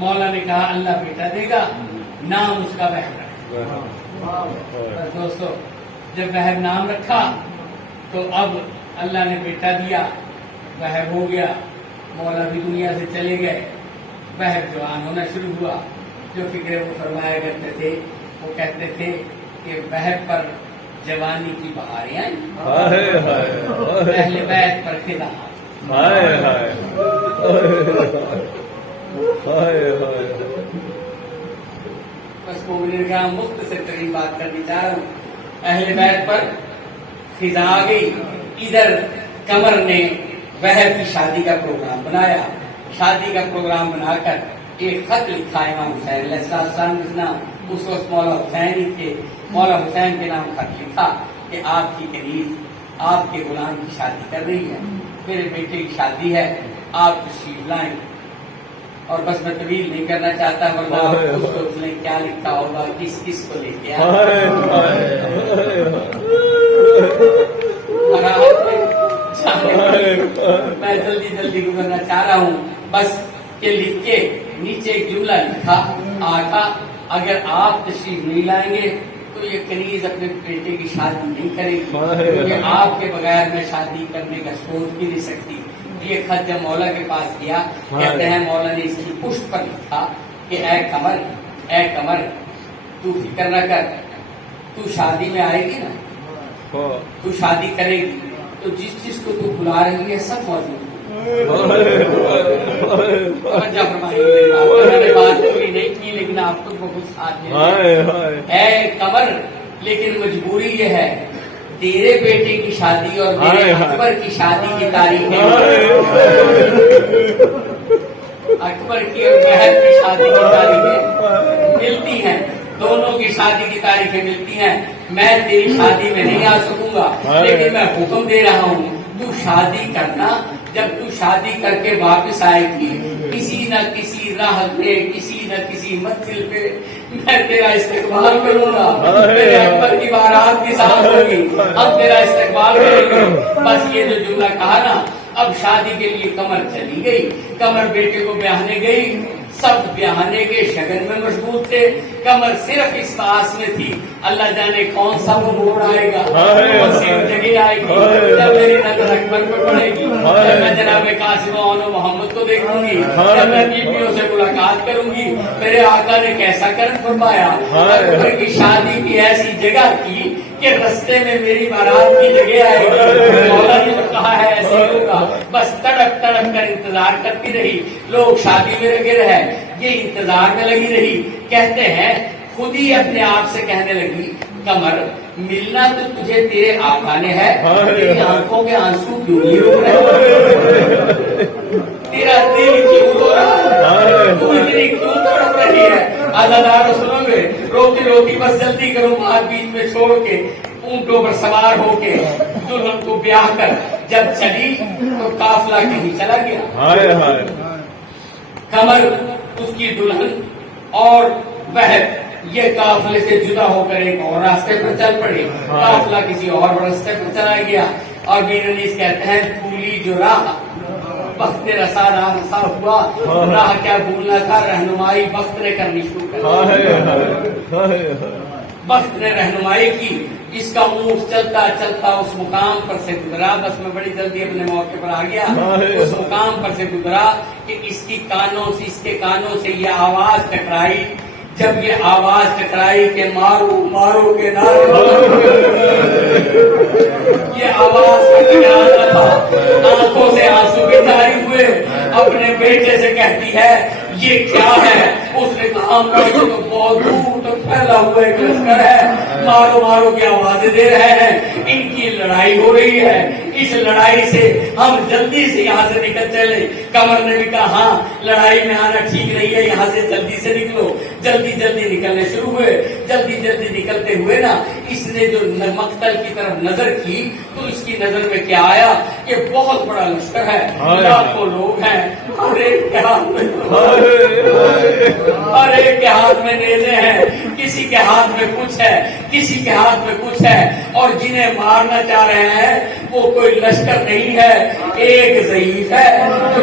مولا نے کہا اللہ بیٹا دے گا، نام اس کا وہب رکھا۔ دوستو جب وہب نام رکھا تو اب اللہ نے بیٹا دیا، وہب ہو گیا، مولا بھی دنیا سے چلے گئے، وہب جوان ہونا شروع ہوا۔ جو فکرے وہ فرمایا کرتے تھے، وہ کہتے تھے کہ وہب پر جوانی کی بہاریں آئیں، اہل بیت پر خدا۔ بس مومنین کا مختصر ترین بات کرنی چاہ رہا ہوں، اہل بیت پر خدا آ گئی۔ ادھر قمر نے وہب کی شادی کا پروگرام بنایا، شادی کا پروگرام بنا کر ایک خط لکھا امام حسین علیہ السلام کے نام، اس وقت مولا حسین ہی تھے، مولا حسین کے نام خط لکھا کہ آپ کی کنیز آپ کے غلام کی شادی کر رہی ہے، میرے بیٹے کی شادی ہے، آپ تشریف لائیں۔ اور بس میں طویل نہیں کرنا چاہتا، ورنہ اس کو اس نے کیا لکھا ہوگا، کس کس کو لے کے میں جلدی جلدی گزرنا چاہ رہا ہوں، بس کہ لکھ کے نیچے ایک جملہ لکھا، آقا اگر آپ تشریف نہیں لائیں گے تو یہ کنیز اپنے بیٹے کی شادی نہیں کرے گی، کیونکہ آپ کے بغیر میں شادی کرنے کا سوچ بھی نہیں سکتی۔ یہ خط جب مولا کے پاس گیا، کہتے ہیں مولا نے اس کی پشت پر لکھا کہ اے قمر تو فکر نہ کر، تو شادی میں آئے گی نا، تو شادی کرے گی تو جس چیز کو تو بلا رہی ہے سب موجود بات پوری نہیں کی، لیکن آپ کو بہت ساتھ میں اے قمر، لیکن مجبوری یہ ہے تیرے بیٹے کی شادی اور میرے اکبر کی شادی کی تاریخیں اکبر کی اور بہن کی شادی کی تاریخیں ملتی ہیں، دونوں کی شادی کی تاریخیں ملتی ہیں۔ میں تیری شادی میں نہیں آ سکوں گا، لیکن میں حکم دے رہا ہوں تو شادی کرنا، جب تو شادی کر کے واپس آئے گی کسی نہ کسی راہ پہ، کسی نہ کسی منزل پہ میں تیرا استقبال کروں گا، میرے اکبر کی بارات کی ساتھ ہوگی، ہم تیرا استقبال کریں گے۔ بس یہ جو جملہ کہا نا، اب شادی کے لیے قمر چلی گئی، قمر بیٹے کو بیاہنے گئی، سب بیاہنے کے شگن میں مشغول تھے، قمر صرف اس آس میں تھی اللہ جانے کون سا وہ موڑ آئے گا، کون سی جگہ آئے گی جب میری نظر اکبر پہ پڑے گی، جب میں جناب قاسم و محمد کو دیکھوں گی، جب میں بیویوں سے ملاقات کروں گی، میرے آقا نے کیسا کرم فرمایا، اکبر کی شادی کی ایسی جگہ کی کہ رستے میں میری بارات کی جگہ آئے گی، مولا نے جو کہا ہے ایسے ہوگا۔ بس تڑپ تڑپ کر انتظار کرتی رہی، لوگ شادی میں لگے رہے، یہ انتظار میں لگی رہی۔ کہتے ہیں خود ہی اپنے آپ سے کہنے لگی قمر ملنا تو تجھے تیرے آقا نے ہے، تیری آنکھوں کے آنسو کیوں نہیں رک رہے، تیرا دل کیوں رو رہا ہے، تو اتنی کیوں تڑپ رہی ہے۔ آزادار سنو گے، روتی روتی بس جلدی کرو، بات بیچ میں چھوڑ کے اونٹوں پر سوار ہو کے دلہن کو بیاہ کر جب چلی تو قافلہ کہیں چلا گیا، قمر اس کی دلہن اور وہب یہ قافلے سے جدا ہو کر ایک اور راستے پر چل پڑے، قافلہ کسی اور راستے پر چلا گیا، اور بیرنیس کہتے ہیں بھولی جو راہ بخت نے رسا رسا ہوا، راہ کیا بھولنا تھا، رہنمائی بخت نے کرنی شروع کر دی، بخت نے رہنمائی کی۔ اس کا اونٹ چلتا چلتا اس مقام پر سے گزرا، بس میں بڑی جلدی اپنے موقع پر آ گیا، اس مقام پر سے گزرا کہ اس کے کانوں سے یہ آواز ٹکرائی، جب یہ آواز ٹکرائی کہ مارو مارو کے نعرے، یہ آواز کا ٹکرانا تھا، آنکھوں سے آنسو بھی جاری ہوئے، اپنے بیٹے سے کہتی ہے یہ کیا ہے، اس نے کہا تو بہت دور تک پھیلا ہوا ایک لشکر ہے، مارو مارو کی آوازیں دے رہے ہیں، ان کی لڑائی ہو رہی ہے، اس لڑائی سے ہم جلدی سے یہاں سے نکل چلے۔ قمر نے بھی کہا ہاں لڑائی میں آنا ٹھیک نہیں ہے، یہاں سے جلدی سے نکلو، جلدی جلدی نکلنے شروع ہوئے، جلدی جلدی نکلتے ہوئے نا اس نے جو مقتل کی طرف نظر کی تو اس کی نظر میں کیا آیا کہ بہت بڑا لشکر ہے، لاکھوں لوگ ہیں، ہر ایک کے ہاتھ میں نیزے ہیں، کسی کے ہاتھ میں کچھ ہے، کسی کے ہاتھ میں کچھ ہے، اور جنہیں مارنا چاہ رہے ہیں وہ کوئی لشکر نہیں ہے، ایک ضعیف ہے جو